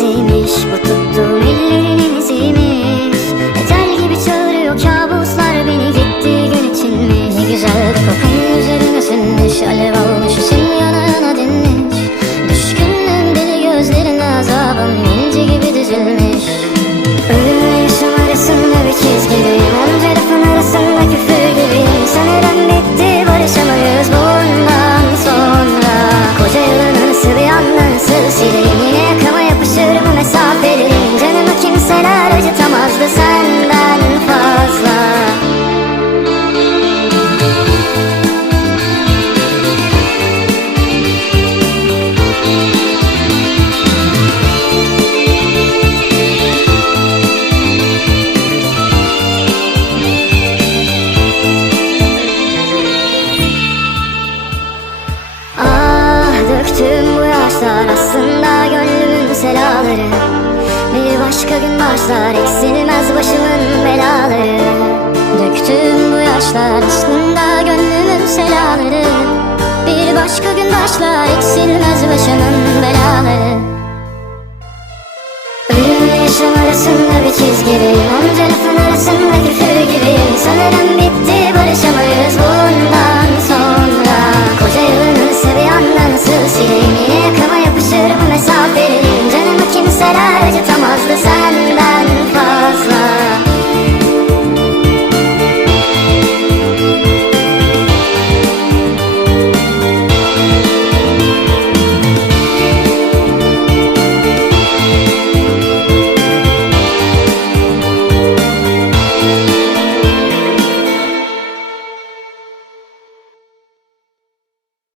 iziymiş Bu tuttuğum ellerinin iziymiş Ecel gibi çağırıyor kabuslar beni. Gittiği gün içinmiş Ne güzel kokun üzerine sinmiş Alev almış için yana dinmiş. Düşkünüm deli gözlerine azabım inci gibi dizilmiş. Ölümle yaşam arasında bir çizgideyim Onca lafın arasında küfür gibiyim. Sanırım bitti? Barışamayız bundan sonra. Koca yılın ısı bir anla ısı Başka gün başlar eksilmez başımın belaları. Döktüğüm bu yaşlar aslında gönlümün selaları. Bir başka gün başlar eksilmez başımın belaları. Ölümle yaşam arasında bir çizgili Onca lafın arasında küfür gibi. Sanırım bitti barışamayız bundan sonra. Koca yılını sevi anla nasıl sileyim Yine yakama yapışır bu mesafeyi Canımı kimseler acıtamazdı